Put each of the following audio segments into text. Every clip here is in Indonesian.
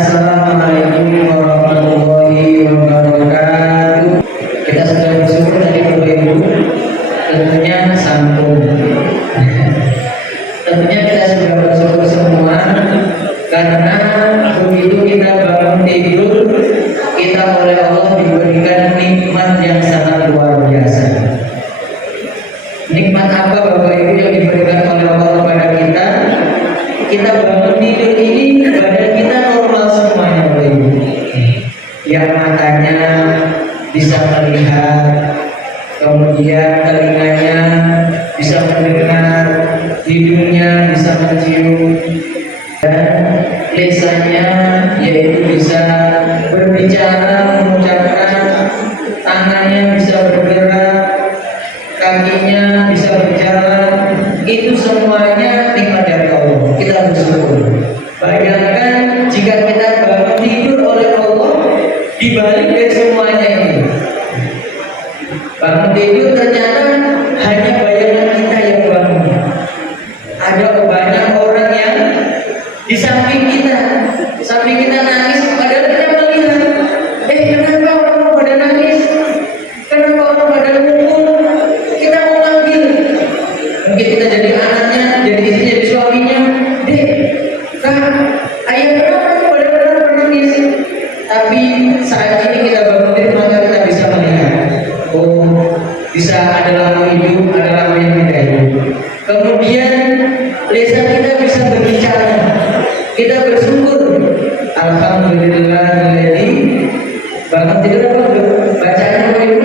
Assalamualaikum warahmatullahi wabarakatuh. Kita sudah bersyukur dari Bapak Ibu, tentunya santun. Tentunya kita sudah bersyukur semua karena begitu kita bangun tidur, kita oleh Allah diberikan nikmat yang sangat luar biasa. Nikmat apa Bapak Ibu yang diberikan oleh Allah kepada kita? Kita bangun tidur ini, badan kita normal semuanya Bapak Ibu. Yang matanya bisa melihat, kemudian telinganya bisa mendengar, hidungnya bisa mencium, dan lisannya yaitu bisa berbicara, mengucapkan, tangannya bisa bergerak, kakinya bisa berjalan. Itu semuanya nikmat dari Allah. Kita bersyukur. Bayangkan jika kita bangun tidur oleh Allah, dibalik dari semuanya ini, bangun tidur ternyata hanya bayangan kita yang bangun. Ada banyak orang yang di samping kita nangis, padahal kita melihat, kenapa orang pada nangis? Kenapa orang pada ngumpul? Kita mau ngambil. Mungkin kita jadi anaknya, jadi istri, jadi suaminya. Dek, kak, ayah kenapa pada menangis? Tapi saat ini kita bangun tidur, maka kita bisa melihat, bisa ada lampu hidup, ada lampu yang tidak hidup. Kemudian lisan kita bisa berbicara. Kita bersyukur. Alhamdulillahilladzi, bangun tidur apa? Bacanya apa itu?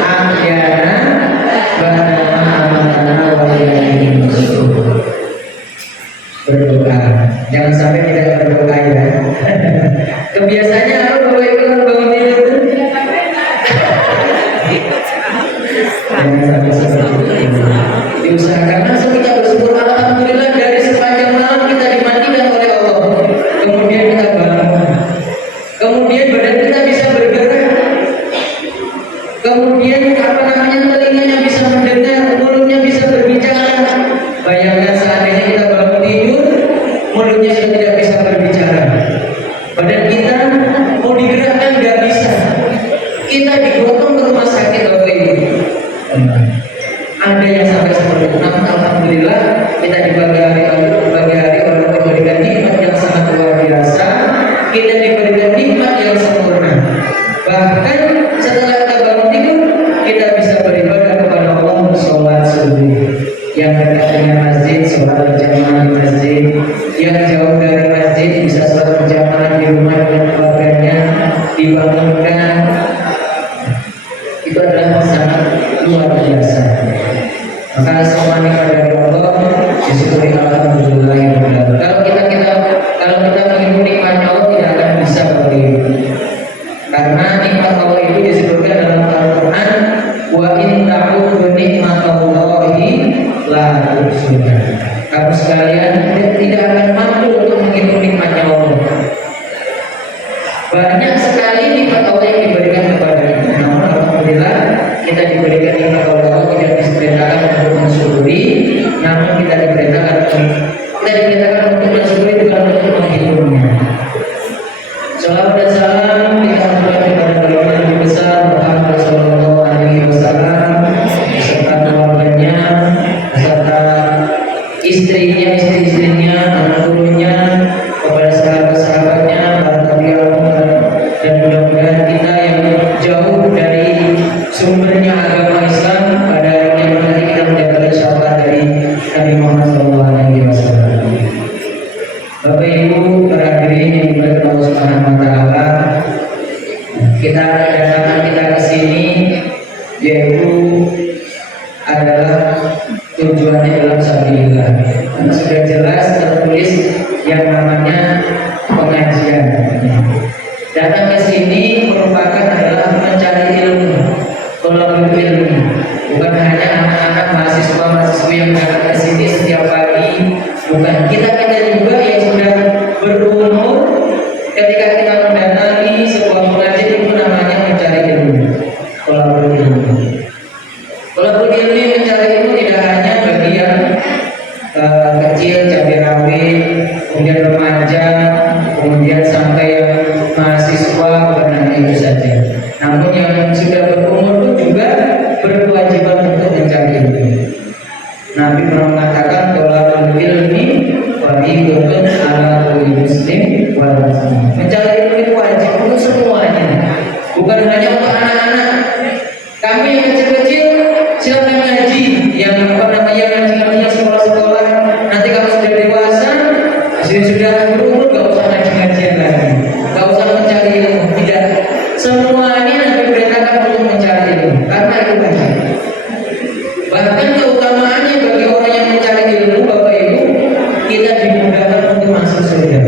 Ahyana berdoa. Jangan sampai tidak berdoa ya. Kebiasaannya apa Bapak Ibu bangun tidur? Jangan sampai seperti itu. Diusahakan langsung kita bersyukur. Alhamdulillah dari sepanjang malam kita dimandikan oleh Allah. Kemudian kita bangun. Kemudian badan kita bisa bergerak. Kemudian telinganya bisa mendengar, mulutnya bisa berbicara. Bayangkan seandainya kita bangun tidur, mulutnya sudah tidak bisa berbicara. Badan kita mau digerakkan nggak bisa. Kita digotong ke rumah sakit Bapak Ibu. Ada yang sampai seperti itu. Namun alhamdulillah kita di pagi hari Allah memberikan nikmat yang sangat luar biasa. Kita diberikan nikmat yang sempurna. Bahkan setelah kita bangun tidur, kita bisa beribadah kepada Allah, sholat subuh. Yang dekat dengan masjid, sholat berjamaah di masjid. Yang jauh dari masjid bisa sholat berjamaah di rumah dengan keluarganya, dibangunkan. Itu adalah sangat luar biasa. Maka semua nikmat dari Allah disyukuri alhamdulillah. Kalau kita mengiru nikmatnya Allah tidak akan bisa beribu. Karena nikmat Allah itu disebutkan dalam Al-Quran, wa in ta'udhu nikmatallahi la tuhsuha. Kamu sekalian tidak akan mampu untuk menghitung nikmatnya Allah. Banyak sekali nikmat Allah yang diberikan kepada kita. Namun alhamdulillah kita diberikan nikmat Allah, tidak diperintahkan untuk mensyukuri, namun kita diperintahkan untuk mensyukuri, bukan untuk menghitungnya. Salawat dan salam kita aturkan kepada beliau yang lebih besar Muhammad sallallahu alaihi wasallam beserta keluarganya, beserta istri-istrinya, anak turunnya, kepada sahabat-sahabatnya, para tabi'in, dan mudah-mudahan kita yang jauh dari sumbernya agama Islam pada hari kiamat nanti kita mendapatkan syafaat dari Nabi Muhammad sallallahu alaihi wasallam. Bapak Ibu hadirin yang dimuliakan Allah Subhanahu wa taala, kedatangan kita ke sini yaitu adalah tujuannya dalam sabilillah. Karena sudah jelas tertulis yang namanya pengajian. Datang ke sini merupakan adalah mencari ilmu, thalabul ilmi. Bukan hanya anak-anak mahasiswa-mahasiswi yang datang ke sini setiap pagi, bukan kita juga yang sudah berumur ketika kita mendatangi sebuah pengajian itu namanya mencari ilmu, thalabul ilmi. Thalabul ilmi mencari ilmu tidak hanya bagi yang kecil, cabai rawit, kemudian remaja, kemudian pernah mengatakan tolabul ilmi fardhun ala kulli muslim wal muslim. Mencari ilmu itu wajib untuk semuanya, bukan hanya untuk anak-anak. Kami yang kecil-kecil silakan ngaji, yang ngaji sekolah-sekolah. Nanti kalau sudah dewasa, sudah berumur, gak usah ngaji-ngajian lagi, gak usah mencari ilmu. Tidak, semuanya Nabi perintahkan untuk mencari ilmu, karena itu wajib. Bahkan keutamaannya bagi orang yang mencari ilmu, Bapak Ibu, kita dimudahkan untuk masuk surga.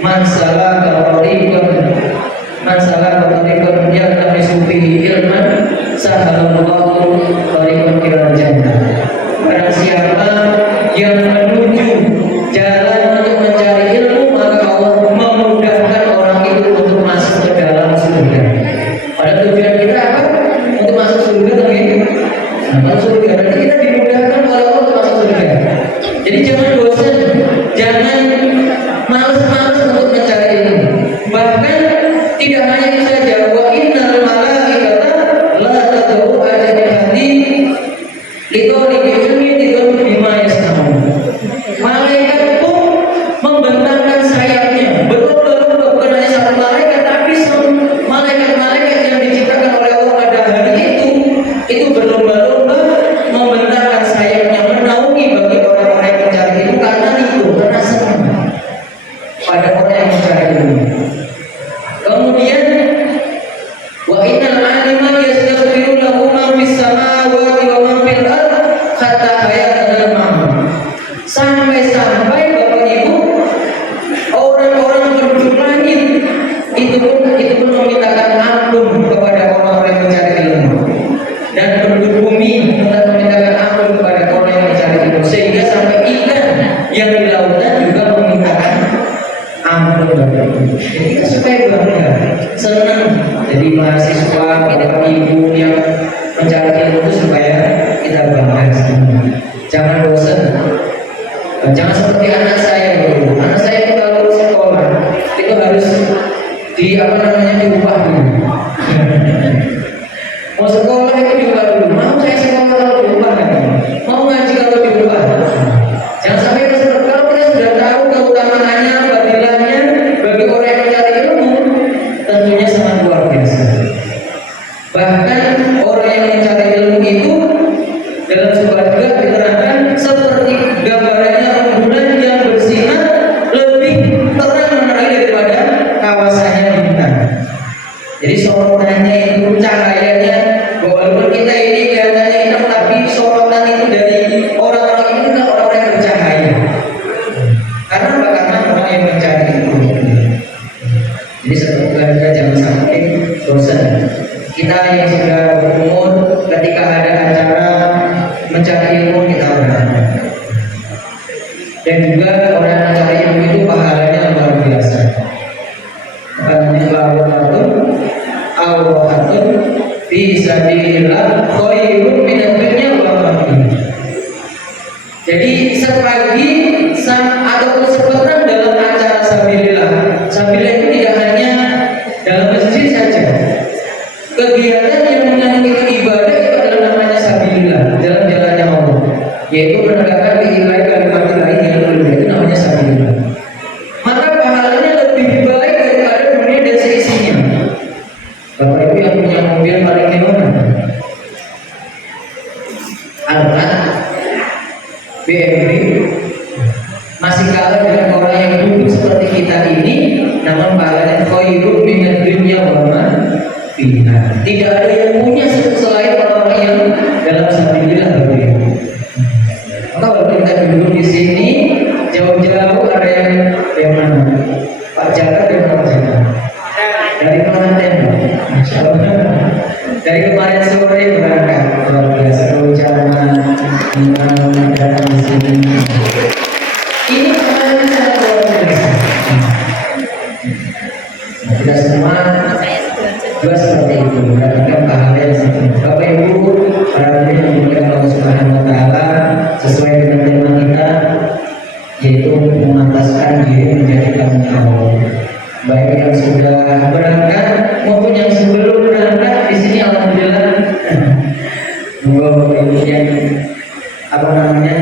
Masalah yang kami sufi ilman sahalallahu tariqan ilal jannah. Barang siapa yang menuju jalan untuk mencari ilmu, maka Allah memudahkan orang itu untuk masuk ke dalam surga. Pada tujuan kita apa? Untuk masuk surga, masuk surga. Nanti kita dimudahkan oleh Allah untuk masuk surga. Jadi jangan bosan, jangan malas-malas untuk mencari ilmu. Bahkan tidak hanya itu saja, wa innal malaikata la tad'u ajnihati liqawli ilmi liqawli bima yasnaun. Malaikat pun membentangkan sayapnya. Betul-betul bukan hanya satu malaikat, tapi malaikat-malaikat yang diciptakan oleh Allah pada hari itu berlomba-lomba membentangkan sayapnya, menaungi bagi orang-orang yang mencari ilmu, karena senang pada orang yang mencari ilmu. Kemudian wa innal alima yastaghfiru lahu ma fis samawati wa ma fil ardh hatta hayatul maut. Sampai-sampai Bapak Ibu, orang-orang penduduk langit itu pun memintakan ampun kepada orang-orang yang mencari ilmu, dan penduduk bumi memintakan ampun kepada orang yang mencari ilmu, sehingga sampai ikan yang di lautan juga memintakan ampun Bapak Ibu. Jadi kita supaya bangga, senang jadi mahasiswa, Bapak Ibu yang mencari ilmu itu, supaya kita bangga semua. Jangan bosan. Jangan seperti anak saya dulu. Anak saya itu kalau sekolah itu harus diubah dulu. Mau sekolah itu diubah dulu. Mau saya sekolah kalau diubah lagi. Mau ngaji kalau diubah. Jangan sampai kalau kita sudah tahu keutamaannya, fadilahnya bagi orang yang mencari ilmu, tentunya sangat luar biasa. Bahkan orang yang mencari ilmu itu dalam sebuah juga diterangkan seperti gambarannya rembulan yang bersinar lebih terang menerangi daripada kawasannya bintang. Jadi sorotannya itu, cahayanya, walaupun kita ini kelihatannya hitam, tapi sorotan itu dari orang-orang itu adalah orang-orang yang bercahaya. Karena apa? Karena orang yang mencari ilmu. Jadi sebenarnya jangan sampai bosan. Kita yang sudah berumur, ketika ada acara mencari ilmu, kita berangkat. Dan juga orang yang mencari ilmu itu pahalanya luar biasa. Awwatun fi sabilillah khairun minad dunya wa ma fiha. Jadi sepagi ataupun sepetang dalam acara sabilillah. Sabilillah itu tidak hanya dalam masjid saja. Kegiatan yang mengandung itu ibadah itu adalah namanya sabilillah, dalam jalannya Allah, yaitu menegakkan kalimat yang mulia, itu namanya sabilillah. Maka pahalanya lebih baik daripada dunia dan seisinya. Bapak Ibu yang punya mobil paling gimana? Alfa, BMW, masih kalah dengan orang yang duduk seperti kita ini, namun pahalanya khairun minad dunya wa ma fiha. Tidak ada yang punya selain orang-orang yang dalam sabilillah Bapak Ibu. Maka walaupun kita duduk di sini jauh-jauh, ada yang mana? Pak Jaka dan Pak Jaka dari Klaten, dari kemarin sore berangkat, luar biasa ucapan datang di sini. Ini pahalanya sangat luar biasa. Kita semua juga seperti itu, mendapatkan pahala yang sangat. Bapak Ibu, para hadirin yang dimuliakan Allah Subhanahu Wa Taala, sesuai dengan tema kita, yaitu memantaskan diri menjadi tamu Allah. Baik yang sudah berangkat maupun yang sebelum berangkat di sini, alhamdulillah. Semoga Bapak Ibu yang apa namanya,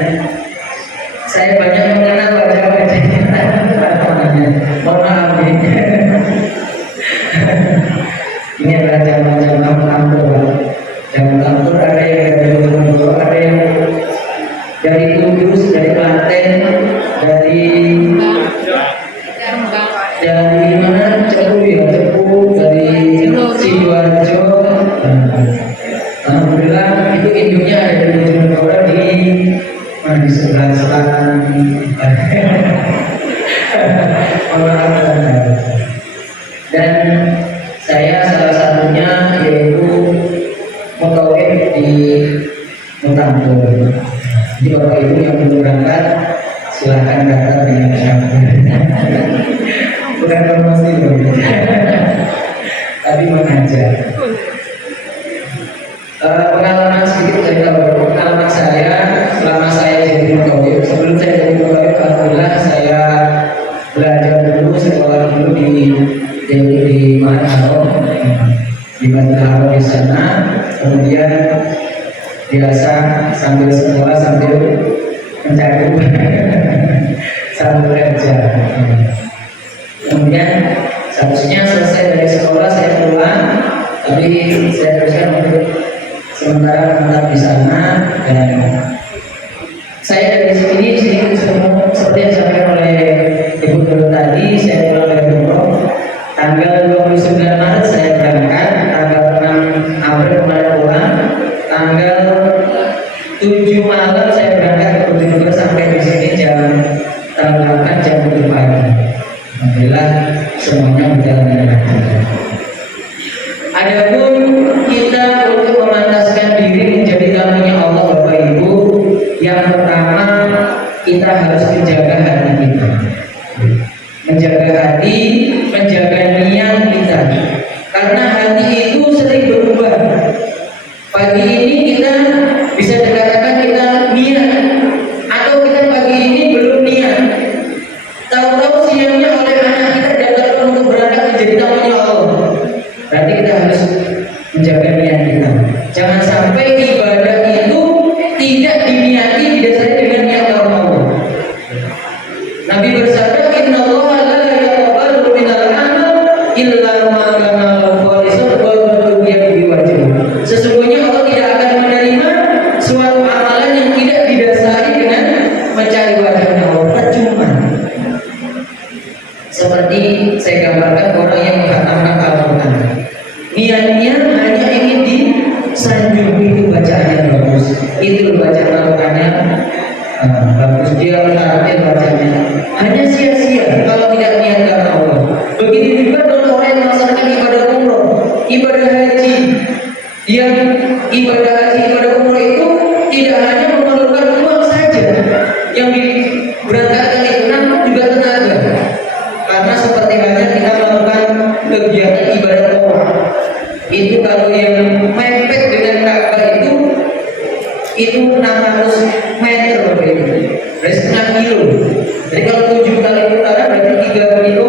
saya banyak mengenal wajah-wajahnya. Apa namanya, mohon maaf ini. Ini adalah jamaah-jamaah kampung. Jamaah kampung ada yang dari Bojonegoro, ada yang dari Kudus, dari Klaten, dari mana, Cepu ya, Cepu, dari Sidoarjo. Alhamdulillah itu induknya ada di Bojonegoro, di mana, di sebelah selatan. Dan saya salah satunya yaitu mutawif di Mutampur. Jadi bapak ibu yang belum berangkat silahkan datang dengan syarat. Bukan promosi loh, tapi mengajar. Pengalaman sedikit cerita pengalaman saya selama saya jadi mutawif. Sebelum saya jadi mutawif, alhamdulillah saya belajar dulu, sekolah dulu di Madinah, di Madinah di sana. Kemudian biasa sambil sekolah sambil mencari uang, sambil kerja. Kemudian seharusnya selesai dari sekolah saya pulang, tapi saya teruskan untuk sementara menetap di sana. Dan saya dari sini seperti yang disampaikan oleh Ibu Guru tadi, saya pulang dari umroh tanggal 29 Maret saya berangkat, tanggal 6 April kemarin pulang, tanggal 7 malam saya berangkat ke Bojonegoro, sampai di sini tanggal 8 jam 7 pagi. Alhamdulillah semuanya berjalan dengan lancar. Adapun kita untuk memantaskan diri menjadi tamunya Allah Bapak Ibu, yang pertama kita harus menjaga hati kita, menjaga hati, menjaga niat kita, karena hati itu sering berubah. Pagi ini kita bisa dikatakan kita niat, atau kita pagi ini belum niat, tahu-tahu siangnya oleh anak kita datang untuk berangkat menjadi tamunya Allah. Berarti kita harus menjaga niat kita. Jangan sampai ibadah itu tidak diniati, didasari dengan niat Allah. Nabi bersabda, "Innallaha la yaqbalu minal amal illa ma kana khalisan wa tuqiyya bi wajhi." Sesungguhnya Allah tidak akan menerima suatu amalan yang tidak didasari dengan mencari wajahnya Allah, percuma. Seperti saya gambarkan orang yang menghatamkan Al-Quran, niatnya hanya ingin disanjung, itu bacaannya bagus, itu bacaan Al-Qurannya bagus, dia target bacanya, hanya sia-sia kalau tidak niat karena Allah. Begitu juga dengan orang yang melaksanakan ibadah umroh, ibadah haji, yang ibadah haji, ibadah umroh itu tidak hanya memerlukan uang saja yang diberangkatkan itu, namun juga tenaga. Karena seperti halnya kita melakukan kegiatan ibadah umroh, itu kalau yang mepet dengan Ka'bah itu 600 meter Bapak Ibu, berarti setengah kilo. Jadi kalau 7 kali putaran berarti 3,5 kilo.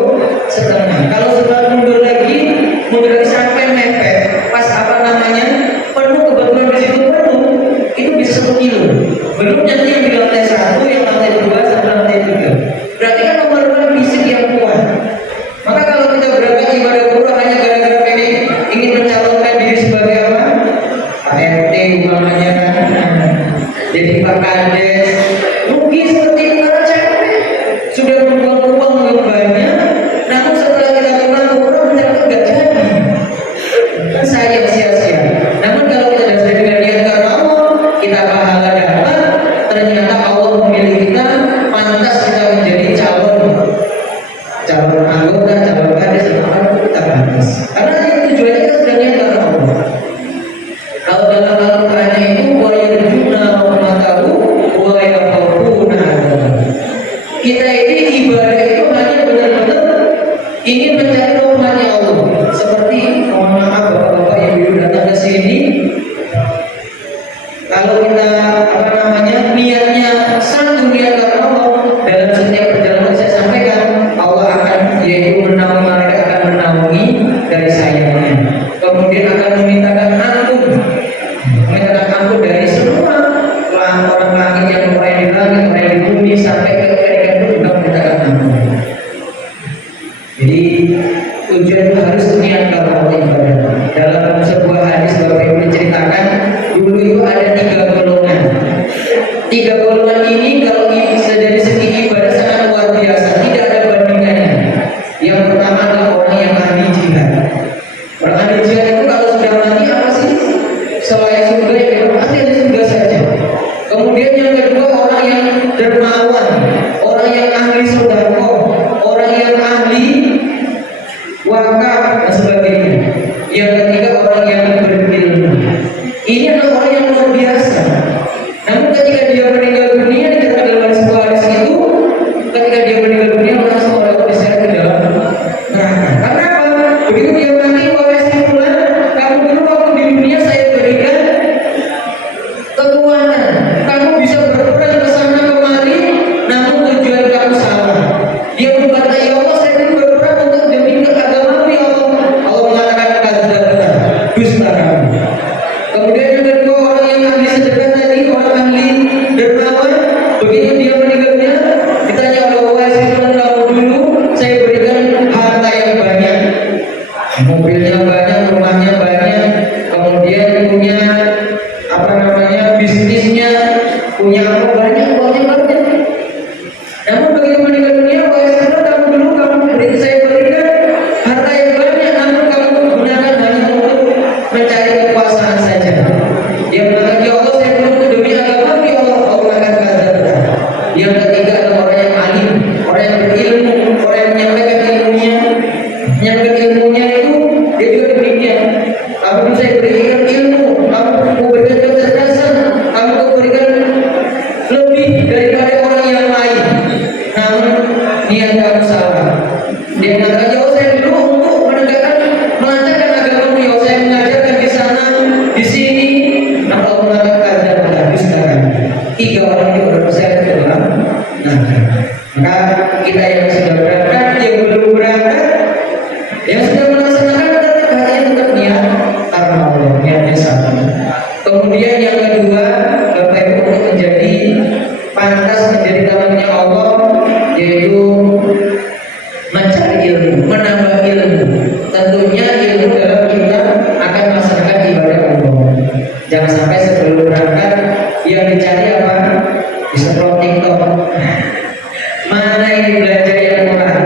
Kalau setelah mundur lagi sampai mepet, pas apa namanya penuh, kebetulan di situ penuh, itu bisa 1 kilo. Belum nanti yang di lantai 1, yang lantai 2 sampai lantai 3. Berarti kan memerlukan fisik yang kuat. Maka kalau kita berangkat ibadah umroh hanya gara-gara ingin mencalonkan diri sebagai apa? ART umpamanya, jadi Pak Kades, rugi seperti itu karena capek, sudah membuang uang yang banyak, namun setelah kita pulang umroh ternyata nggak jadi, kan sayang, sia-sia. Namun kalau kita dasar dengan niat karena Allah, kita pahala dapat, ternyata Allah memilih kita, pantas kita menjadi calon anggota, calon kades, kita pantas. Karena tujuannya kita sudah niat karena Allah. Kalau dalam Al-Quran itu wa yarjuna rahmatahu wa Tiga golongan ini kalau dari segi ibadah sangat luar biasa, tidak ada bandingannya. Yang pertama adalah orang yang ahli jihad. Orang ahli jihad itu kalau sudah mati apa sih? Selain surga yang pasti ada surga saja. Kemudian yang kedua orang yang dermawan, orang yang ahli sedekah, orang yang ahli wakaf dan sebagainya. Yang ketiga orang yang berilmu. Ini adalah orang yang luar biasa. Namun ketika dia meninggal dunia, dikatakan dalam sebuah hadis itu, ketika dia meninggal dunia langsung orang diseret ke dalam neraka. Karena apa? Begitu dia mati, wahai si fulan, kamu dulu waktu di dunia saya berikan kekuatan, kamu bisa berperang ke sana kemari, namun tujuan kamu salah. Dia berkata, ya Allah, saya dulu berperang untuk demi agama ya Allah. Allah mengatakan kadzdzabta, dusta kamu. Kemudian yang kedua orang yang ahli sedekah tadi, orang ahli dermawan, begitu dia meninggal dunia, ditanya oleh Allah, kamu dulu saya berikan harta yang banyak, mobilnya banyak, rumahnya banyak, kemudian punya bisnisnya, punya apa banyak, uangnya banyak. Namun begitu meninggal dunia, kamu dulu saya berikan harta yang banyak, namun kamu gunakan hanya untuk mencari kekuasaan saja. Dia mengatakan, ya Allah, saya dulu demi agama ya Allah. Allah akan kadzdzabta. Yang ketiga adalah orang yang alim, orang yang berilmu, orang yang menyampaikan ilmunya. Menyampaikan ilmunya itu dia juga demikian. Kamu saya berikan ilmu, kamu berikan kecerdasan, kamu berikan lebih daripada orang yang lain. Namun niat kamu salah. Dia mengatakan, ya Allah, saya dulu untuk melancarkan agama ya Allah, saya mengajarkan di sana, di sini. Namun Allah mengatakan kadzdzabta, dusta kamu. Tiga orang itu berseret ke dalam neraka. Maka kita yang sudah berangkat, yang belum berangkat, yang sudah melaksanakan tetap hanya tetap niat karena Allah, niatnya satu. Kemudian yang kedua, Bapak Ibu, untuk menjadi pantas menjadi tamannya Allah, yaitu mencari ilmu, menambah ilmu. Tentunya ilmu dalam kita akan melaksanakan ibadah Allah. Jangan sampai sebelum berangkat yang dicari apa? Disetrol TikTok. Mana ini belajar yang murah?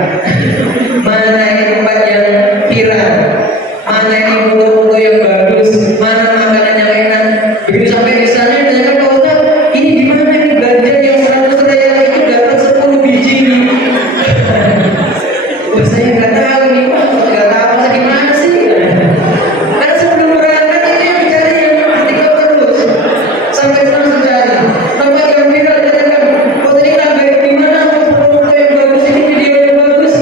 Mana ini tempat yang viral? Mana ini foto-foto yang bagus? Mana makanan yang enak? Begitu sampai di sana, ditanyakan ke Ustaz, ini di mana ini belanja yang 100 real itu dapat 10 biji nih? Saya nggak tahu nih, nggak tahu masa gimana sih? Karena sebelum berangkat itu yang dicari yang TikTok terus sampai terus mencari tempat yang viral, ditanyakan, oh tadi ngambil di mana? Foto yang bagus ini, video yang bagus.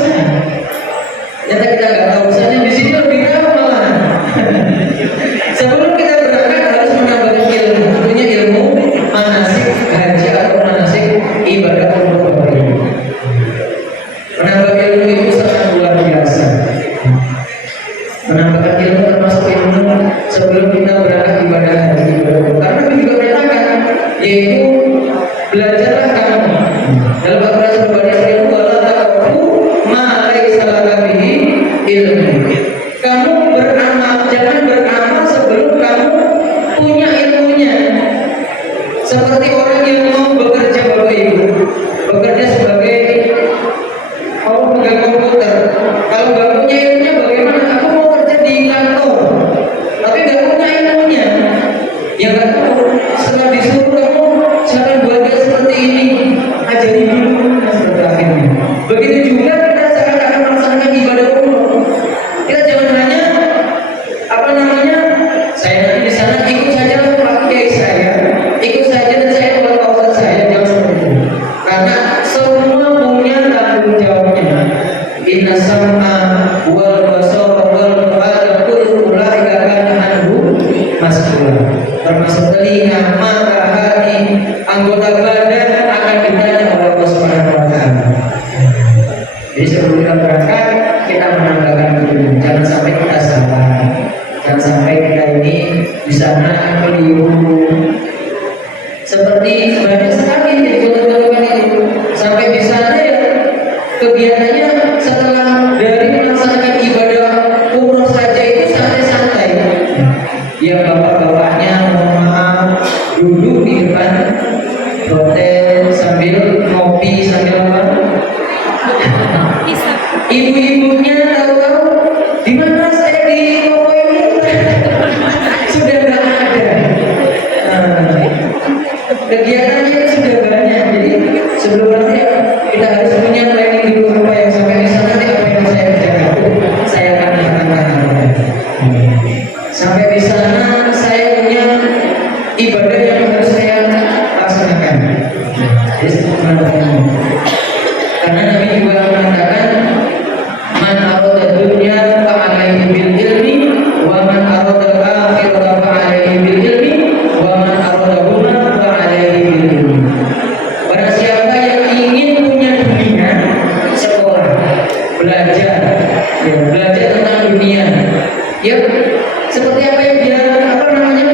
Ternyata kita nggak tahu, misalnya di sini lebih tahu malah. Sebelum kita berangkat harus menambahkan ilmu, tentunya ilmu manasik haji atau manasik ibadah umroh ini. Menambah ilmu itu sangat luar biasa. Menambahkan ilmu termasuk ilmu sebelum kita berangkat ibadah haji ibadah umroh. Karena Nabi juga menyatakan, yaitu belajarlah kamu dalam Al-Quran surah Al-Baqarah, wala taqfu ma laisa laka bihi ilmu. Kamu beramal, jangan beramal sebelum kamu punya ilmunya. Seperti orang yang mau bekerja, Bapak Ibu, bekerja sebagai pemegang komputer. Kalau nggak punya ilmunya bagaimana? Aku mau kerja di kantor, tapi nggak punya ilmunya, ya nggak tahu. Setelah disuruh kamu jangan buatnya seperti ini, ajari dulu seperti akhirnya. Begitu juga kita sekarang akan melaksanakan ibadah umroh. Kita jangan hanya saya nanti di sana ikut saja Pak Kiai saya, ikut saja dan saya buat Pak saya, jangan seperti itu. Karena semua punya tanggung jawabnya. Inna sam'a wal basara wal fu'ada kullu ulaika kana anhu mas'ula. Termasuk telinga, mata, hati, anggota badan akan ditanya oleh Allah Subhanahu wa taala. Jadi sebelum kita berangkat, kita menambahkan ilmu. Jangan sampai kita salah. Jangan sampai kita ini di sana keliru. Seperti banyak sekali yang dilakukan itu. Sampai di sana ya kegiatannya setelah dari melaksanakan ibadah umroh saja itu santai-santai. Ya bapak-bapaknya mohon maaf duduk di depan hotel sambil ngopi sambil apa? Ibu-ibunya tahu-tahu di mana saya di toko ini sudah nggak ada. Kegiatannya itu sudah banyak. Jadi sebelum nanti kita harus punya planning dulu apa yang sampai di sana nanti apa yang saya kerjakan. Saya akan katakan sampai di sana saya punya ibadah yang harus saya laksanakan. Karena Nabi juga mengatakan man arada dunya fa alaihi bil ilmi wa man arada al-akhirata fa alaihi bil ilmi wa man arada huma fa alaihi bil ilmi. Barang siapa yang ingin punya dunia, sekolah, belajar, ya, belajar tentang dunia, ya seperti apa yang dia apa namanya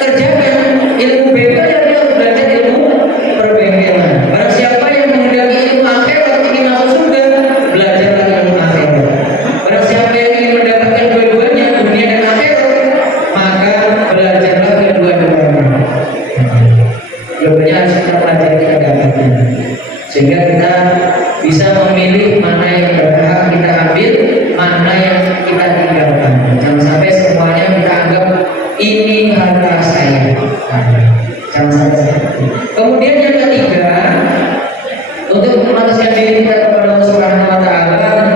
kerjakan ilmu bengkel, ya dia harus belajar ilmu perbengkelan. Barang siapa yang menghendaki ilmu akhirat ingin masuk surga, belajarlah ilmu akhirat. Barang siapa yang ingin mendapatkan dua-duanya dunia dan akhirat, maka belajarlah kedua-duanya. Dua-duanya harus kita pelajari, kita dapatkan sehingga kita bisa memilih mana yang berhak kita ambil, mana yang kita tinggalkan. Jangan sampai semuanya kita anggap ini harta saya. Jangan sampai. Kemudian yang ketiga, untuk memantaskan diri kita kepada Allah Subhanahu Wa Taala,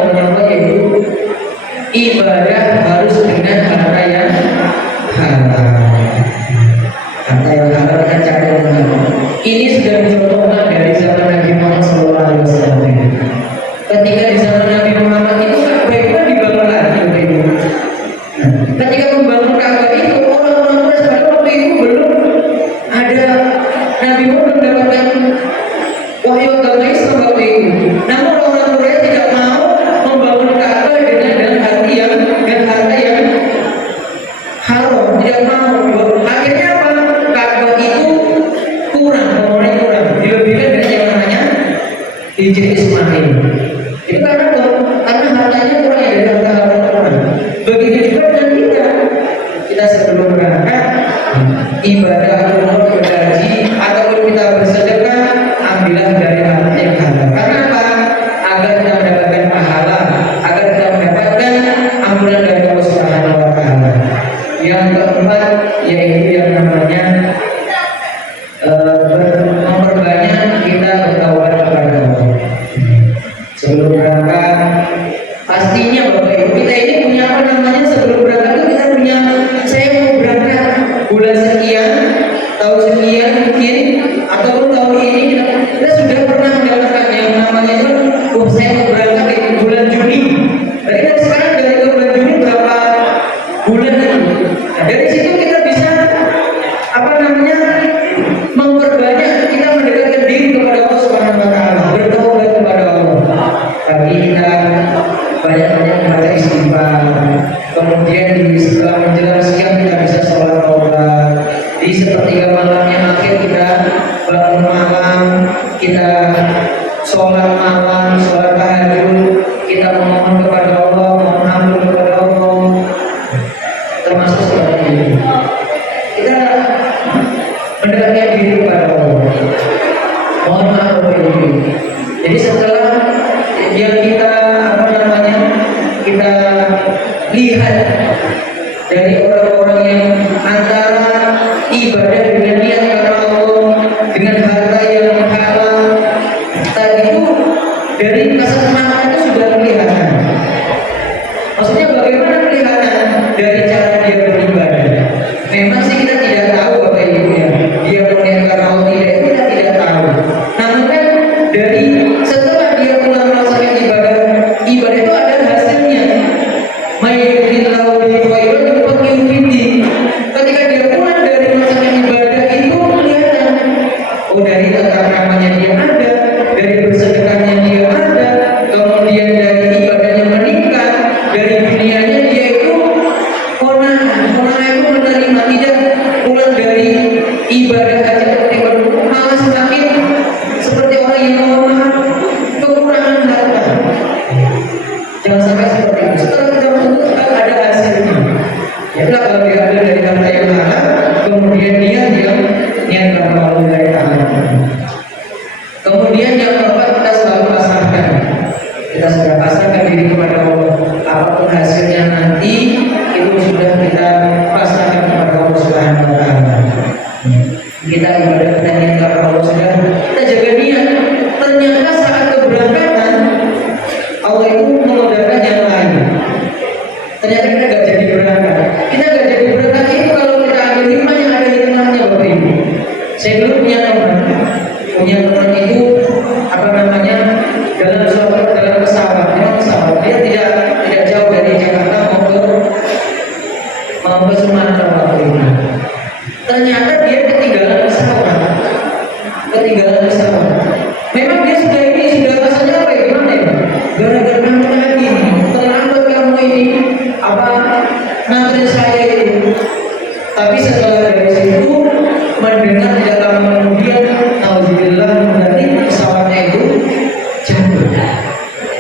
yaitu ibadah harus dengan harta yang halal. Harta yang halal dengan cara yang halal. Ini sudah dicontohkan dari zaman Nabi Muhammad SAW. Ketika di zaman Nabi Muhammad itu Ka'bah dibangun lagi. Ketika membangun Ka'bah itu orang-orang Quraisy pada waktu itu belum ada, Nabi Muhammad mendapatkan wahyu agama Islam waktu itu. Namun orang Quraisy tidak mau membangun Ka'bah dengan hati yang haram, tidak mau. Akhirnya apa? Ka'bah itu kurang, bangunannya kurang, dilebihkan dengan yang namanya Hijr Ismail. Itu karena hartanya kurang, ya, dari harta kurang. Begitu juga dengan kita sebelum berangkat ibadah umroh, ibadah haji ataupun kita bersedekah, ambillah dari harta yang halal. Karena apa? Agar kita mendapatkan pahala, agar kita mendapatkan ampunan dari Allah Subhanahu Wa Taala. Yang keempat yaitu yang namanya memperbanyak kita bertaubat kepada Allah. Sebelum berangkat, pastinya Bapak Ibu kita ini punya apa namanya, sebelum berangkat itu kita punya, saya mau berangkat bulan sekian, tahun sekian mungkin, ataupun tahun ini kita sudah pernah mendapatkan yang namanya itu, saya mau berangkat di bulan Juni. Berarti kan sekarang dari bulan Juni berapa bulan itu? Nah, dari situ kita bisa apa namanya memperbanyak kita mendekatkan diri kepada Allah Subhanahu Wa Taala, bertaubat kepada Allah. Bagi kita banyak-banyak membaca istighfar, kemudian di setelah menjelang siang kita bisa sholat taubat, di sepertiga malamnya akhir kita bangun malam, kita sholat malam, sholat tahajud, kita memohon kepada Allah, mohon ampun kepada Allah, termasuk seperti itu. Kita mendekatkan diri kepada Allah. Mohon maaf Bapak Ibu. Jadi setelah yang kita apa namanya kita lihat dari orang-orang yang antara ibadah dengan niat karena Allah, dengan harta yang halal, tadi itu dari kasat mata itu sudah kelihatan. Maksudnya bagaimana kelihatan? Dari cara dia beribadah. Memang sih kita tidak tahu Bapak Ibu ya, dia berniat karena Allah tidak, kita tidak tahu. Namun kan dari setelah dia mulai melaksanakan ibadah itu ada hasilnya. Mayyidillahu bi khairin yufaqihu fiddin. Ketika dia pulang dari melaksanakan ibadah itu kelihatan, oh dari tata keramanya dia ada, dari bersedekahnya dia ada, kemudian dari ibadahnya meningkat, dari dunianya dia itu kona'ah itu menerima, tidak pulang dari ibadah aja seperti berdua, malah semakin seperti orang yang lemah, kekurangan harta. Jangan sampai seperti itu. Setelah kita menuntut ada hasilnya. Ya kalau dia ada dari harta yang halal, kemudian dia yang karena Allah dari dunia sudah ini sudah rasanya apa ya, gimana ya? Gara-gara kamu lagi terlambat kamu ini apa nganterin saya itu. Tapi setelah dari situ mendengar tidak lama kemudian alhamdulillah berarti pesawatnya itu jatuh.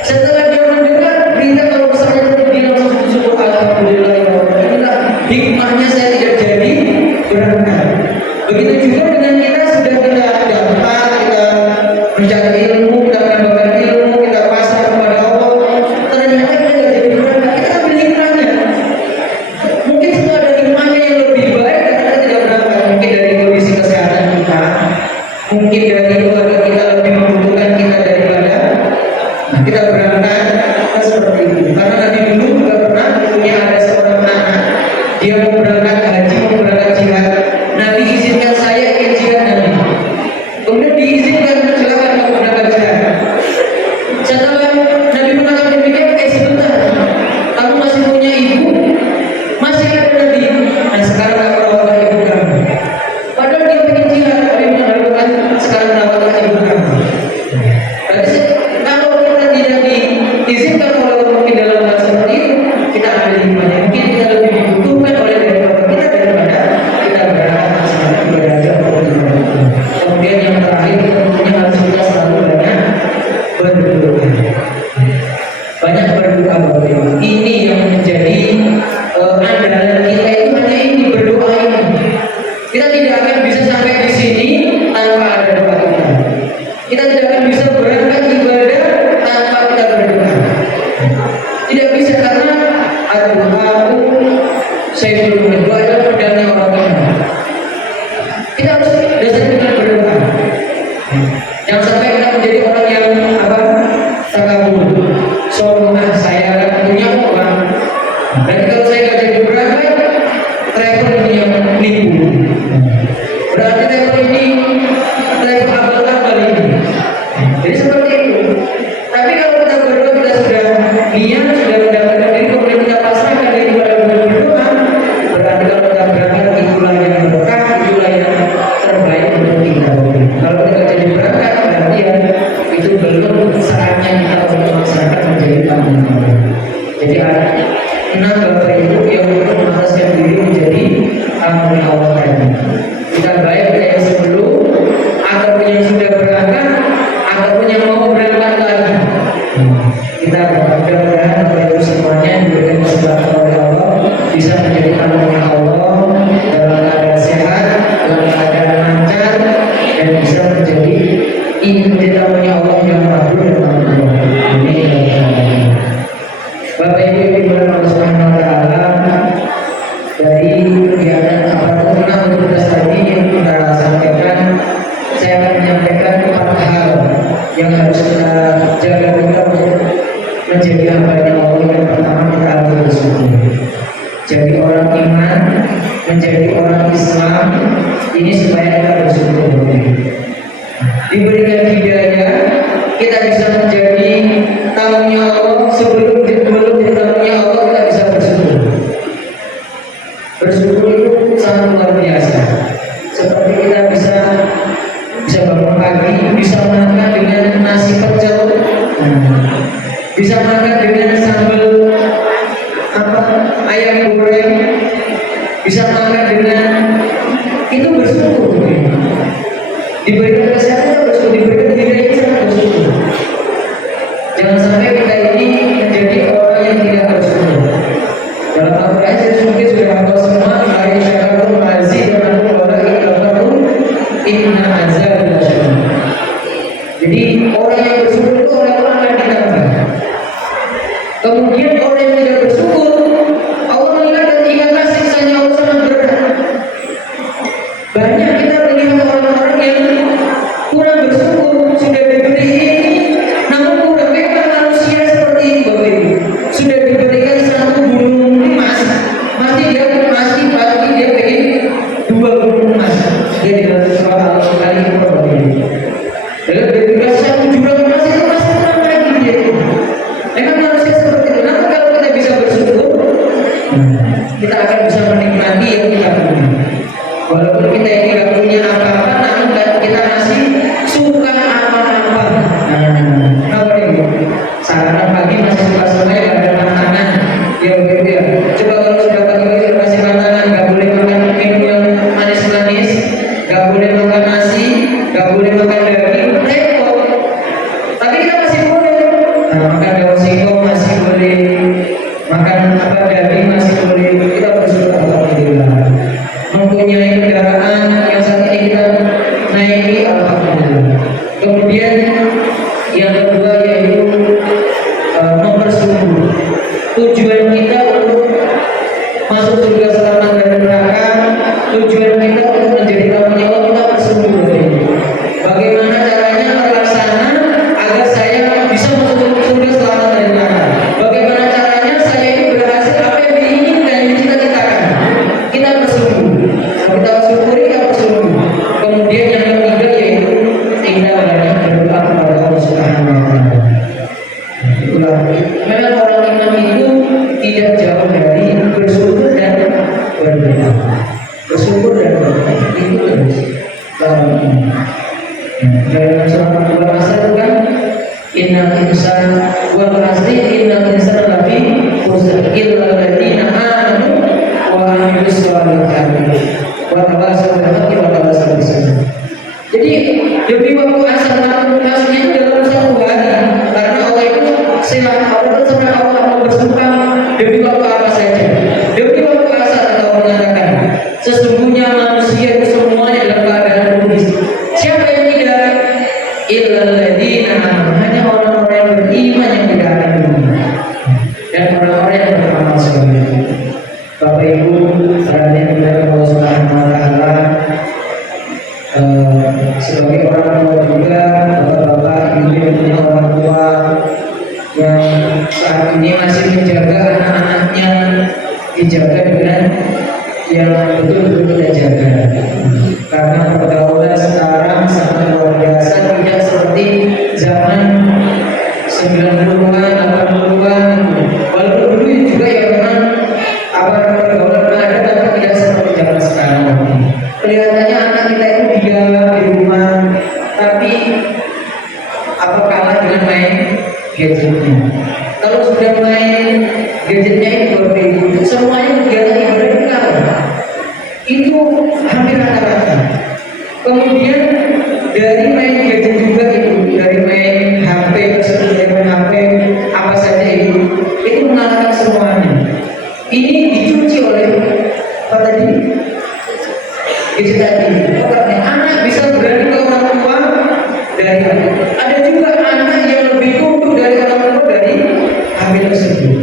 Setelah dia mendengar berita kalau pesawatnya jatuh, dia langsung syukur alhamdulillah ya Allah, inilah hikmahnya saya tidak jadi berangkat. Begitu juga dengan kita sudah kita dapat, kita mencari ilmu, kita menambahkan ilmu, kita pasrah kepada Allah, ternyata kita tidak jadi berangkat, kita ambil hikmahnya. Mungkin setelah ada hikmahnya yang lebih baik, kita tidak berangkat. Mungkin dari kondisi kesehatan kita, mungkin dari keluarga kita lebih membutuhkan kita daripada kita berangkat. Kan seperti itu. Karena Nabi dulu juga pernah punya ada seorang anak, dia mau berangkat haji, mau berangkat jihad. Nabi izinkan saya ikut jihad Nabi. Kemudian diizinkan, silakan kamu berangkat jihad. Setelah Nabi mengatakan demikian, sebentar, kamu masih punya ibu, masih ada Nabi. Nah sekarang aku rawatlah ibu kamu. Padahal dia ingin jihad, tapi mengatakan sekarang rawatlah ibu kamu. Berarti kalau kita tidak diizinkan oleh Allah mungkin dalam hal seperti itu, kita ambil hikmahnya. Mungkin kita lebih dibutuhkan oleh daripada kita daripada kita berangkat sekarang belajar. Kemudian yang terakhir tentunya harus kita selalu berdoa. Banyak berdoa Bapak Ibu. Ini yang menjadi andalan kita itu hanya ini, berdoa ini. Kita tidak akan bisa sampai di sini tanpa ada doa kita. Kita tidak akan bisa berangkat ibadah tanpa kita berdoa. Tidak bisa, karena doa saya belum berdoa adalah pedangnya orang beriman. Kita harus dasar dengan berdoa. Jangan sampai kita menjadi orang yang apa? Takabur. Sombong, saya punya uang. Dan kalau saya nggak jadi berangkat, travel ini yang nipu. Berarti travel ini travel abal-abal ini. Jadi seperti itu. Tapi kalau kita berdoa, kita sudah niat, sudah mendapatkan diri, kemudian kita pasrahkan diri kepada berdoa, berarti kalau kita berangkat itulah yang berkah, itulah yang terbaik untuk kita. Kalau kita jadi berangkat, berarti ya itu belum saatnya kita untuk memaksakan menjadi tanggung jawab. Jadi ada 6 Bapak Ibu yang untuk mengataskan diri menjadi tanggung jawab tadi. Kita baik yang sebelum, ataupun yang sudah berangkat, ataupun yang mau berangkat lagi. Kita mudah-mudahan Bapak Ibu semuanya diberikan kesempatan oleh Allah bisa menjadi tanggung Allah dalam keadaan sehat, dalam keadaan lancar, dan bisa menjadi tanggung Allah yang makbul dan makbul. Amin. Bapak Ibu yang dimuliakan Allah Subhanahu wa taala, dari kegiatan apapun aktivitas tadi yang kita sampaikan, saya akan menyampaikan 4 hal yang harus kita jaga juga untuk menjadi hamba-Nya Allah. Yang pertama, kita harus bersyukur. Jadi orang iman, menjadi orang Islam, ini supaya kita bersyukur. Diberikan hidayah, kita bisa menjadi tamunya Allah. Sebelum tamunya Allah, kita bisa bersyukur. Bersyukur itu sangat luar biasa. Seperti kita bisa bangun pagi, bisa makan dengan nasi pecel, bisa makan dengan sambal ayam goreng, bisa makan dengan itu bersyukur. Diberikan kesehatan bersyukur, diberikan hidayah kita bersyukur. Jangan sampai kita ini menjadi orang yang tidak bersyukur. Dalam Al-Quran mungkin sudah hafal semua, ayat syakarul mazid dan al-wala'i kafaru inna azab lasyadid. Jadi orang yang bersyukur itu orang-orang yang ditambah. Kemudian orang yang tidak bersyukur, Allah mengingatkan ingatlah siksanya Allah sangat berat. Banyak kita melihat orang-orang yang kurang bersyukur, sudah diberi ini, namun kurang. Memang manusia seperti ini Bapak Ibu. Sudah diberikan satu gunung emas, pasti dia pengen 2 gunung emas. Dia tidak suka sekali Bapak Ibu. Dalam diberikan satu jurang emas, boleh makan daging, repot. Tapi kita masih boleh makan daun singkong, masih boleh makan apa daging, masih boleh. Kita bersyukur alhamdulillah. Mempunyai kendaraan yang saat ini kita naiki alhamdulillah. Kemudian yang kedua yaitu mempersungguh. Tujuan kita untuk masuk surga selamat dari neraka, tujuan kita untuk menjadi tamunya Allah, kita bersungguh. Bagaimana caranya terlaksana agar saya bisa masuk surga selamat dari neraka? Bagaimana caranya saya ini berhasil apa yang diinginkan, yang dicita-citakan? Kita bersungguh. Kita syukuri, kita bersungguh. Kemudian yang ketiga yaitu kita berdoa kepada Allah Subhanahu wa Ta'ala. Itulah memang orang iman itu tidak jauh dari bersyukur dan berdoa. Bersyukur dan berdoa itu terus. Dalam surat Al-Baqarah itu kan innal insana wal asri innal insana lafi khusr illa alladziina aamanu wa 'amilus shalihati wa tawassaw bil haqqi wa tawassaw bis sabr. Jadi demi waktu asar maksudnya itu dalam satu hari, karena Allah itu sebenarnya Allah mau bersumpah demi waktu apa saja. Demi waktu asar atau mengatakan sesungguhnya manusia itu semuanya dalam keadaan rugi. Siapa yang tidak? Illalladzina amanu, hanya orang-orang yang beriman yang tidak akan rugi. Dan orang-orang yang beramal saleh. Bapak Ibu, sekalian dimuliakan Allah Subhanahu wa Ta'ala. Sebagai orang tua juga, bapak-bapak, ibu yang punya orang tua yang saat ini masih menjaga anak-anaknya, dijaga dengan yang betul-betul kita jaga. Karena pergaulan sekarang sangat luar biasa, tidak seperti zaman 90-an, 80-an. Walaupun dulu juga ya memang pergaulan ada, tapi tidak seperti zaman sekarang. Kelihatannya anak kita itu diam di rumah, tapi apa kalah dengan main gadgetnya. Kalau sudah main gadgetnya itu semuanya kegiatan ibadah itu kalah. Itu hampir rata-rata. Kemudian dari main gadget juga dari main HP tersebut, dari main HP apa saja itu mengalahkan semuanya. Ini dicuci oleh apa tadi? Gadget tadi. Pokoknya anak bisa berani ke orang tua dari ada juga anak yang lebih kuat dari orang tua dari HP tersebut.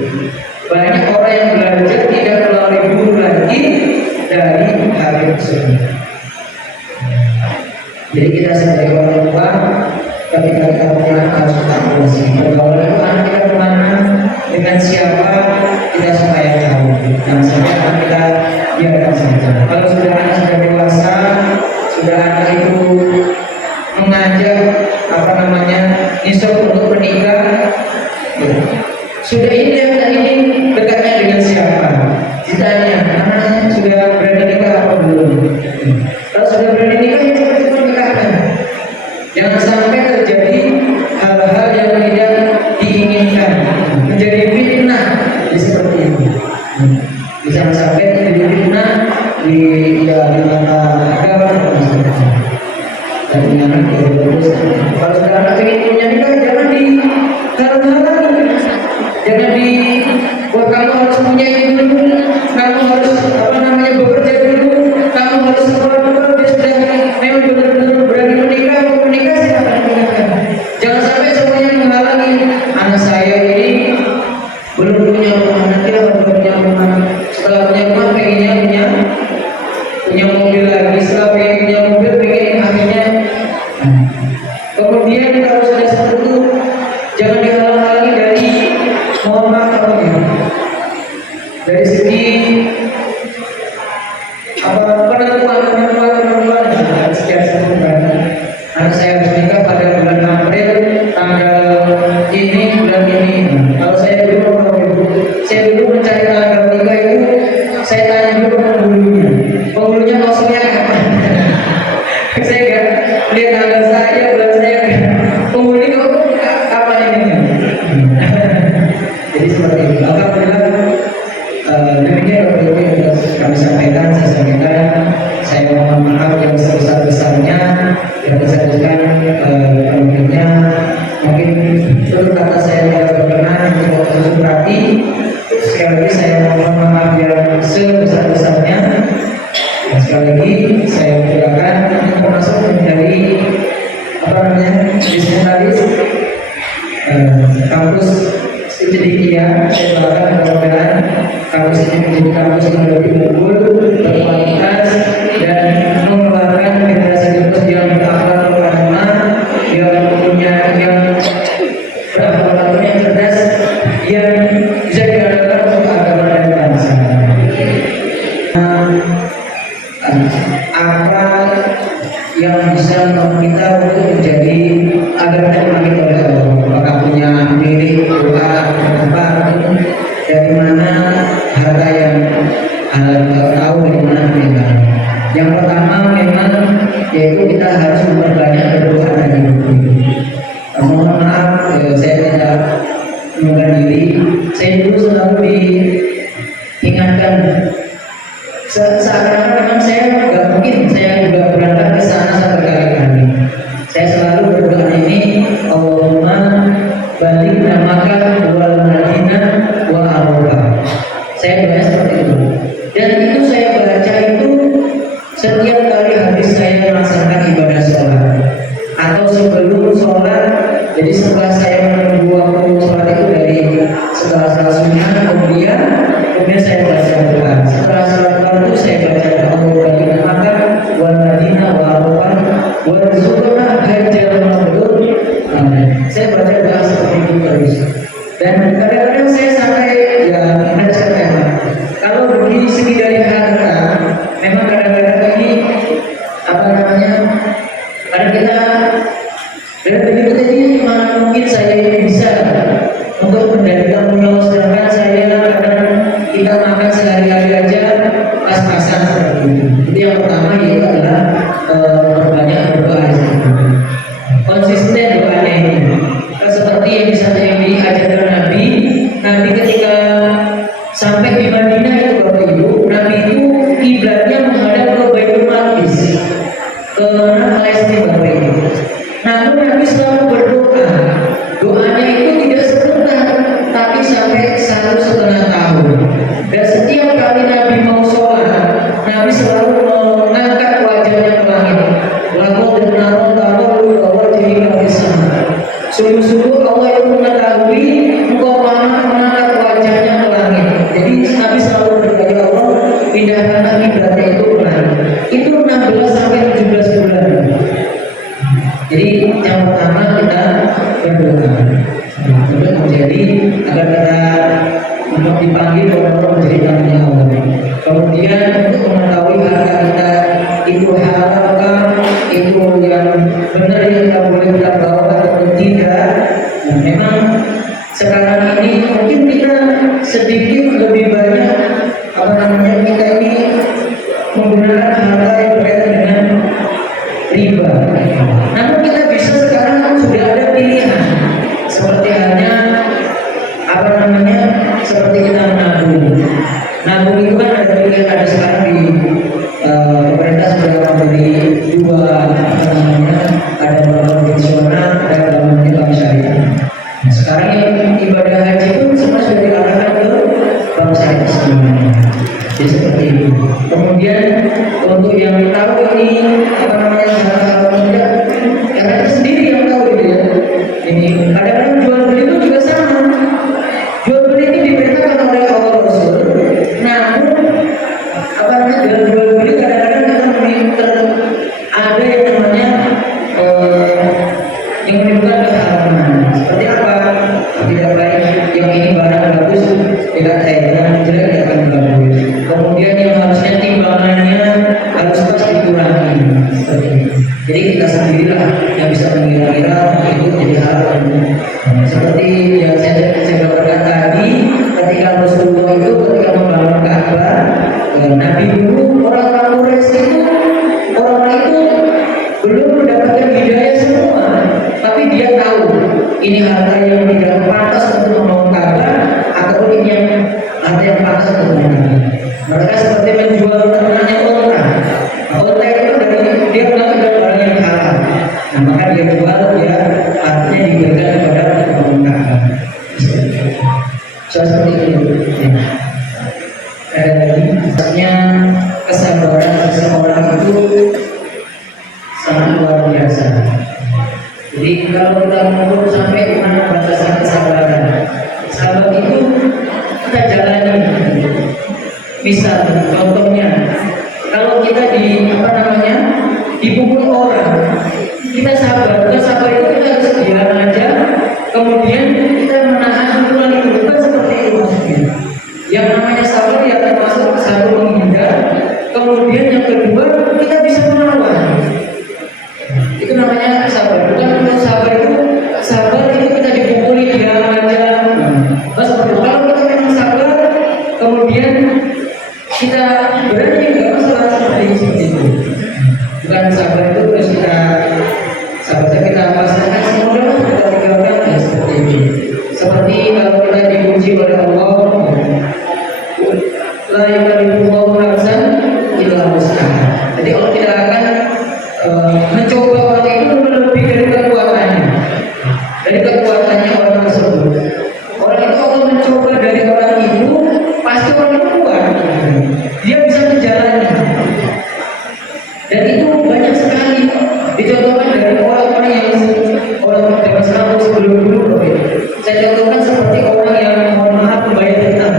Banyak orang yang belajar tidak melalui guru lagi dari HP tersebut. Jadi kita sebagai orang tua, ketika kita punya anak harus kita awasi. Pergaulan itu anak kita kemana, dengan siapa, kita supaya tahu. Jangan sampai anak kita biarkan saja. Kalau sudah anak sudah dewasa, sudah anak itu mengajak nisab untuk menikah, sudah ini dan ini dekatnya dengan siapa? Ditanya, anaknya sudah berani nikah apa belum? Kalau sudah berani nikah, ya cepat-cepat nikahkan. Jangan sampai terjadi hal-hal yang tidak diinginkan, menjadi fitnah seperti itu. Jangan sampai terjadi fitnah di mata agama dan sebagainya. Dan jangan terus. Kalau sudah anak ingin punya nikah, jangan dihalang-halangi, jangan buat kamu harus punya itu dulu, kamu harus bekerja dulu, kamu harus sekolah dulu. Dia sudah memang benar-benar berani menikah, mau menikah silakan menikahkan. Jangan sampai semuanya menghalangi. Anak saya ini belum punya rumah, nanti lah baru punya rumah. Setelah punya rumah pengennya punya mobil lagi, setelah pengen punya mobil pengen akhirnya. Kemudian kalau sudah seperti itu, jangan dihalang-halangi dari mohon maaf dari segi penentuan sekian sebutkan. Anak saya harus nikah pada bulan April tanggal ini, bulan ini. Kalau saya dulu mencari tanggal nikah itu, saya tanya dulu penghulunya maksudnya kapan. Saya kan lihat tanggal saya, bulan saya, penghulu kapan ini. Jadi seperti itu. Alhamdulillah. Demikian Bapak Ibu yang kami sampaikan, saya mohon maaf yang sebesar-besarnya, yang besar-besar sampaikan tentunya mungkin itu kata saya tidak berkenan untuk konsultasi. Sekali lagi saya mohon maaf yang sebesar-besarnya. Sekali lagi saya silakan termasuk menjadi diseminaris kampus Cendekia. Saya doakan mudah-mudahan kampus ini menjadi kampus yang lebih unggul, berkualitas dan mengeluarkan generasi yang berakhlak beragama, yang punya yang berakhlak yang cerdas, yang bisa diandalkan untuk agama dan bangsa. Apa yang bisa menolong kita untuk menjadi agar terpanggil oleh Allah? Apakah punya milik doa tempat dari mana harta yang tahu dari mana memang? Yang pertama memang yaitu kita harus memperbanyak berdoa dan hidup. Mohon maaf saya tidak mengundurkan diri. Saya dulu selalu diingatkan seakan-akan memang saya nggak mungkin saya juga berangkat ke sana satu kali. Saya selalu berdoa ini, Allahumma balikna Makkah wal Madinah wa Arafah. Saya doa seperti itu. Dan itu saya baca itu setiap kali habis saya melaksanakan ibadah sholat atau sebelum sholat. Jadi setelah saya menunggu waktu sholat itu dari setelah sunnah kemudian saya baca doa. Setelah sholat itu saya baca doa balikna Makkah wal Madinah wa Arafah warzuqna hajjal mabrur. Saya baca doa seperti itu terus. Dan kadang-kadang saya sampai menceritakan kalau dari segi dari harta, memang kadang-kadang ini kadang kita dan begitu tadi mungkin saya bisa untuk mendapatkan pulau, sedangkan saya kadang kita makan sehari-hari aja pas-pasan seperti itu. Itu yang pertama yaitu adalah berbanyak berdoa. Konsisten doanya ini seperti yang diajarkan Nabi ketika sampai di Madinah itu Bapak Ibu, Nabi itu kiblatnya menghadap ke Baitul Maqdis, ke Palestina Bapak Ibu. Namun Nabi selalu berdoa, doanya itu tidak sebentar, tapi sampai 1,5 tahun. Dan setiap kali Nabi mau sholat, Nabi selalu mengangkat wajahnya ke langit. Sungguh-sungguh Allah itu mengetahui engkau mengangkat wajahnya ke langit. Jadi Nabi selalu berdoa, ya Allah, pindahkanlah kiblatnya itu ke langit. Itu 16 sampai 17 bulan. Jadi yang pertama kita berdoa untuk menjadi agar kita untuk dipanggil oleh Allah menjadi tamunya Allah. Kemudian untuk mengetahui harta kita itu halalkah, itu yang benar yang kita boleh kita bawa atau tidak. Nah, memang sekarang ini mungkin kita sedikit lebih banyak kita ini menggunakan harta yang berkaitan dengan riba. Namun kita bisa sekarang sudah ada pilihan seperti halnya seperti kita menabung. Nabung itu kan ada pilihan, ada sekarang di pemerintah sudah memberi dua ada bank konvensional, ada bank syariah. Nah, sekarang yang ibadah haji pun semua sudah diarahkan ke bank syariah semuanya. Jadi seperti itu. Kemudian untuk yang tahu ini tidak, karena itu sendiri yang tahu gitu ya. Ini kadang-kadang jual beli itu juga sama. Jual beli itu diperintahkan oleh Allah Rasul. Namun dalam jual beli kadang-kadang kita meminta ada yang namanya yang menimbulkan keharaman. Seperti apa? Tidak baik. Yang ini barang bagus, tidak yang jelek tidak akan bagus. Kemudian yang harusnya timbangannya harus pas dikurangi. Jadi kita sendirilah yang bisa mengira-ngira itu jadi hal seperti yang saya katakan tadi, ketika Rasulullah itu ketika membangun Ka'bah, Nabi dulu orang-orang Quraisy itu belum mendapatkan hidayah semua, tapi dia tahu ini harta yang tidak pantas untuk membangun Ka'bah atau ini yang harta yang pantas untuk membangun. Mereka seperti menjual ternaknya onta. Onta itu dari dia melakukan barang yang halal. Nah, maka dia jual, dia artinya diberikan kepada pemerintahan. Seperti itu. Ya. Ada lagi, misalnya kesabaran seseorang itu sangat luar biasa. Jadi kalau kita mengukur sampai mana batasan kesabaran, sabar itu kita jalani. Misal, contohnya, kalau kita dipukul orang, kita sabar itu kita harus diam aja, kemudian kita menahan pukulan itu, bukan seperti itu maksudnya. Yang namanya sabar ya termasuk satu menghindar, kemudian yang kedua kita bisa melawan. Itu namanya sabar. Bukan untuk sabar itu kita dipukuli diam aja. Mas, kalau kita memang sabar, kemudian kita berani nggak masalah seperti itu. Bukan sabar itu terus kita pasangkan semua kita tinggalkan ya seperti ini. Seperti kalau kita dipuji oleh Allah, la yukallifullahu nafsan illa wus'aha. Jadi Allah tidak akan mencoba orang itu lebih dari kekuatannya orang tersebut. Orang itu akan mencoba dari orang itu, pasti orang itu kuat. Dia bisa menjalani. Dan itu banyak sekali dicontohkan dari orang-orang yang orang zaman sebelum dulu. Saya contohkan seperti orang yang mohon maaf membayar hutang.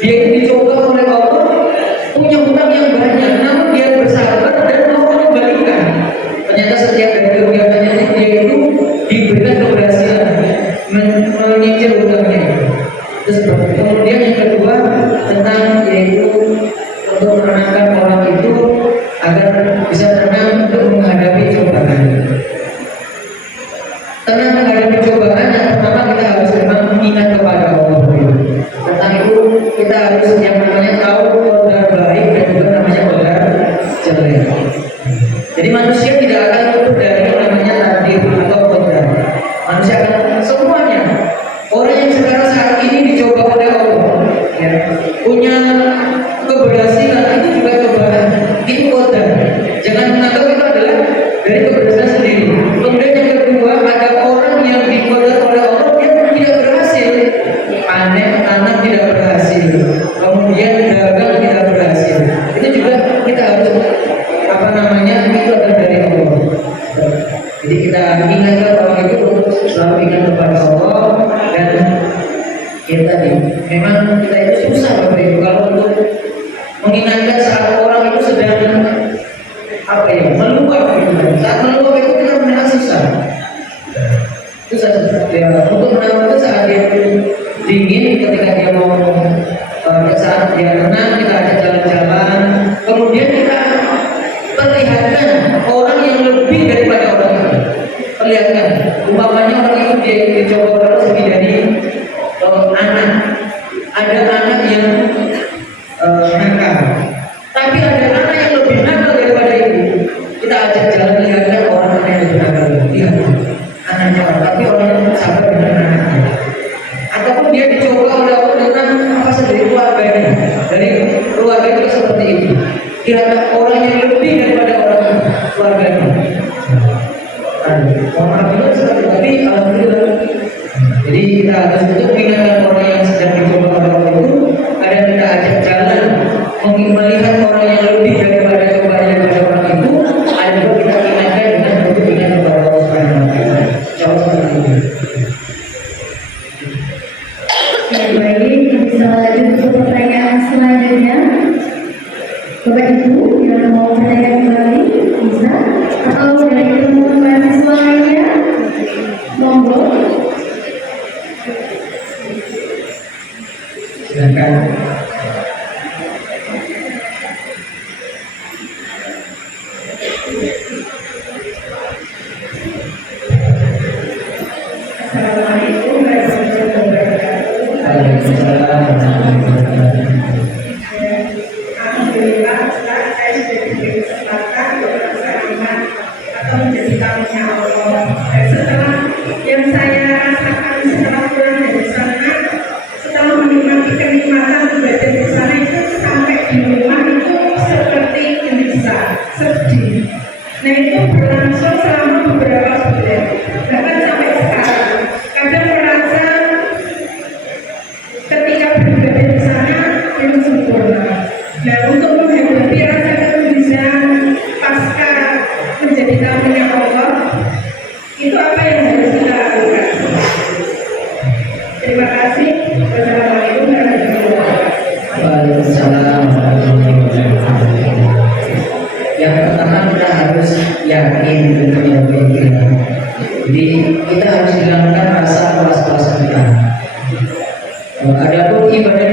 Dia itu dicoba oleh Allah, punya hutang yang banyak, namun dia bersabar dan mau mengembalikan. Ternyata setiap dari kegiatannya dia itu diberikan keberhasilan menyicil hutangnya. Terus kemudian yang kedua tentang yaitu untuk menenangkan orang itu agar bisa tenang untuk menghadapi cobaan. Tenang menghadapi cobaan, yang pertama kita harus memang mengingat kepada Allah. Tentang itu kita harus yang namanya tahu qadar baik dan juga namanya qadar jelek. Jadi manusia tidak akan luput dari yang namanya takdir atau qadar. Manusia akan semuanya. Orang yang sekarang saat ini dicoba oleh Allah, ya, punya keberhasilan itu juga cobaan. Itu qadar. Jangan menganggap itu adalah dari keberhasilan sendiri. Kemudian yang kedua, ada orang yang diqadar oleh Allah dia tidak berhasil, panen tanam tidak berhasil, kemudian dagang tidak berhasil. Itu juga kita harus itu adalah dari Allah. Jadi kita ingatkan orang itu selalu ingat kepada Allah. Dan ya tadi memang kita itu susah Bapak Ibu kalau untuk mengingatkan saat orang itu sedang meluap gitu. Saat meluap itu kita memang susah. Susah ya, untuk menangkap itu saat dia dingin, ketika dia mau saat dia tenang kita ajak jalan-jalan, kemudian kita perlihatkan orang yang lebih daripada orang itu. Perlihatkan, umpamanya orang itu dia dicoba terus lebih dari anak. Ada anak yang nakal, tapi ada anak yang lebih nakal daripada itu. Kita ajak jalan, lihatkan orang yang lebih nakal. Lihat anaknya orang, tapi orang yang sabar dengan anaknya. Ataupun dia dicoba oleh Allah dengan apa saja dari keluarganya. Dari keluarga itu seperti itu. Lihatkan orang yang lebih daripada orang keluarganya. Mohon maaf juga seperti tapi alhamdulillah. Jadi kita harus untuk mengingatkan orang yang sedang dicoba oleh Allah itu, kadang kita ajak jalan melihat orang yang lebih daripada cobaan yang pada orang itu, ada juga kita ingatkan dengan untuk ingat kepada Allah Subhanahu wa Ta'ala. Insyaallah seperti itu. Ya baik, bisa lanjut ke pertanyaan selanjutnya. Bapak Ibu yang mau bertanya kembali bisa, atau dari teman-teman mahasiswa lainnya, monggo. Silakan. Assalamualaikum warahmatullahi wabarakatuh. Waalaikumsalam warahmatullahi wabarakatuh. Alhamdulillah, Ustaz, saya sudah diberi kesempatan untuk bersama atau menjadi tamunya Allah. Dan setelah yang saya rasakan setelah pulang dari sana, setelah menikmati kenikmatan ibadah di sana itu sampai di rumah itu seperti gelisah, sedih. Nah itu berlangsung selama beberapa Jadi kita harus hilangkan rasa puas-puas kita. Adapun ibadah